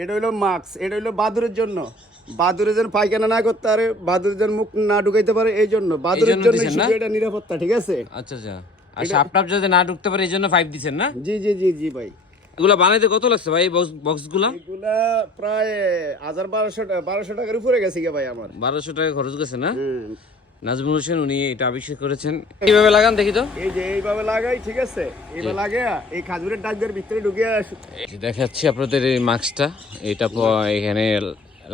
এটা হইলো মাস্ক, এটা হইলো বাদুরের জন্য। বাদুরের যেন পায়খানা না করতে পারে, বাদুরের যেন মুখ না ঢুকাইতে পারে, এই জন্য বাদুরের জন্য শুধু এটা নিরাপত্তা, ঠিক আছে? আচ্ছা আচ্ছা। আর সাপটাপ যাতে না ঢুকতে পারে এই জন্য 5 দিবেন না? জি জি জি জি ভাই। এগুলা বানাইতে কত লাগছে ভাই বক্সগুলা? এগুলা প্রায় 1200 টাকার উপরে গেছে কি ভাই আমার। 1200 টাকা খরচ গেছে না? হুম। নাজমুল হোসেন উনি এটা আবিষ্কার করেছেন। কিভাবে লাগান দেখি তো। এই যে এইভাবে লাগাই, ঠিক আছে? এইভাবে লাগায়া এই খাজুরের ডাগের ভিতরে ঢুকিয়ে দেখাচ্ছি আপনাদের এই মাস্কটা, এটা এখানে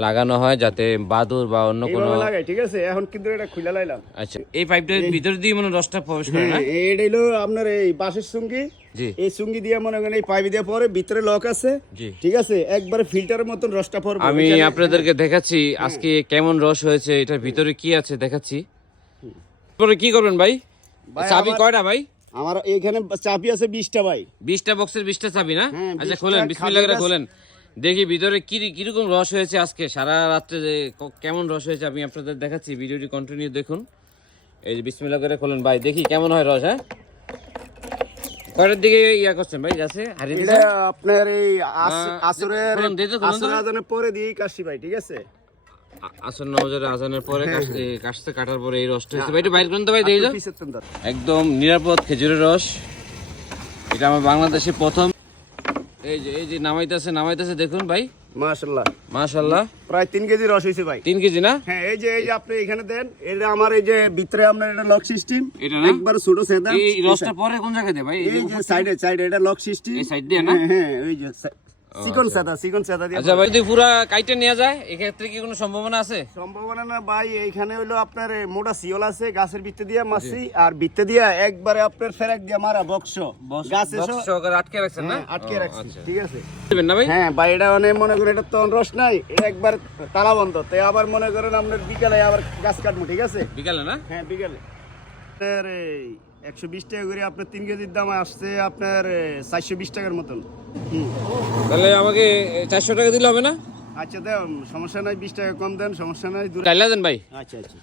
লাগানো হয় যাতে বাদুর বা অন্য কোনো এইভাবে লাগাই, ঠিক আছে? এখন কিন্তু এটা খুলে লাইলাম। আচ্ছা, এই পাইপটার ভিতর দিয়ে মনে রসটা প্রবেশ করে না? এইটা হলো আপনার এই বাঁশের সঙ্গী। জি। এই সঙ্গী দিয়ে মনে করেন এই পাইপ দিয়ে পরে ভিতরে লক আছে, জি। ঠিক আছে? একবারে ফিল্টারের মতন রসটা পড়বে। আমি আপনাদেরকে দেখাচ্ছি আজকে কেমন রস হয়েছে, এটার ভিতরে কি আছে দেখাচ্ছি। পরে কি করবেন ভাই? চাবি কয়টা ভাই? আমার এখানে চাবি আছে 20টা ভাই। 20টা বক্সের 20টা চাবি না? হ্যাঁ, আচ্ছা 20টা খোলেন, বিসমিল্লাহ করে খাজুর খোলেন, দেখি ভিতরে কিরকম রস হয়েছে আজকে সারা রাত্রে, যে কেমন রস হয়েছে আমি আপনাদের দেখাচ্ছি। ভিডিওটি কন্টিনিউ দেখুন। এই যে বিসমিল্লাহ করে খোলেন ভাই, দেখি কেমন হয় রস। হ্যাঁ, কয়টার দিকে ইয়া করছেন ভাই গাছে হারিয়ে এটা দিয়েছেন? আপনার এই আসরের খোলেন, দিয়ে তো খোলেন তো। আসরের আজানের পরে দিয়েই কাশি ভাই, ঠিক আছে? আসর নামাজের আজানের পরে কাশতে কাটার পরে এই রসটা হয়েছে ভাই। একটু বাইর করুন তো ভাই, দেখি তো। একদম নিরাপদ খেজুরের রস, এটা আমার বাংলাদেশে প্রথম। এই যে নামাইতেছে দেখুন ভাই, মাশাআল্লাহ মাশাআল্লাহ। প্রায় 3 কেজি রস হয়েছে ভাই। 3 কেজি না? হ্যাঁ, এই যে আপনি এখানে দেন, এটা আমার এই যে ভিতরে আপনার এটা লক সিস্টেম, এটা না একবার ছোট সেদা। এই রসটা পরে কোন জায়গায় দেয় ভাই? এই যে সাইডে এটা লক সিস্টেম, এই সাইড দিয়ে না? হ্যাঁ, ওই যে চিকন সাদা দিয়ে। আচ্ছা ভাই, যদি পুরা কাইটে নিয়ে যায় এক্ষেত্রে কি কোনো সম্ভাবনা আছে? সম্ভাবনা না ভাই, এইখানে হইলো আপনার মোটা সিওল আছে গাছের ভিতরে দিয়া মাছি, আর ভিতরে দিয়া একবারে আপনার ফেরাক দিয়া মারা বক্স গাছে সহকারে আটকে রাখছেন না? আটকে রাখছি, ঠিক আছে? দিবেন না ভাই? হ্যাঁ ভাই, এটা মনে করেন এটা তো রস নাই, এটা একবার তালা বন্ধ, তাই আবার মনে করেন আপনার বিকালে আবার গাছ কাটবো, ঠিক আছে? বিকালে না? হ্যাঁ, বিকালে। আপনার 120 টাকা করে আপনার 3 কেজির দাম আসছে আপনার 420 টাকার মতন। তাহলে আমাকে 400 টাকা দিলে হবে না? আচ্ছা দেন, সমস্যা নাই, 20 টাকা কম দেন, সমস্যা নাই। চাইলা দেন ভাই। আচ্ছা আচ্ছা,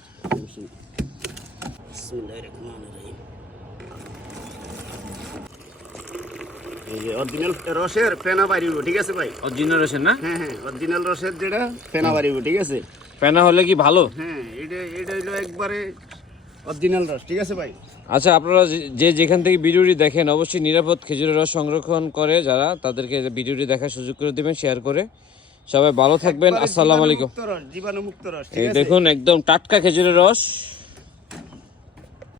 বিসমিল্লাহির রহমানির রহিম। এই যে অরিজিনাল রসের ফেনা বাড়িব, ঠিক আছে ভাই? অরিজিনাল রসেন না? হ্যাঁ হ্যাঁ, অরিজিনাল রসের যেটা ফেনা বাড়িব, ঠিক আছে? ফেনা হলে কি ভালো? হ্যাঁ, এটা হলো একবারে অরিজিনাল রস, ঠিক আছে ভাই? আচ্ছা, আপনারা যেখান থেকে ভিডিওটি দেখেন অবশ্যই নিরাপদ খেজুরের রস সংরক্ষণ করে যারা, তাদেরকে ভিডিওটি দেখার সুযোগ করে দিবেন, শেয়ার করে। সবাই ভালো থাকবেন। আসসালামু আলাইকুম। জীবাণুমুক্ত রস, এই দেখুন একদম টাটকা খেজুরের রস।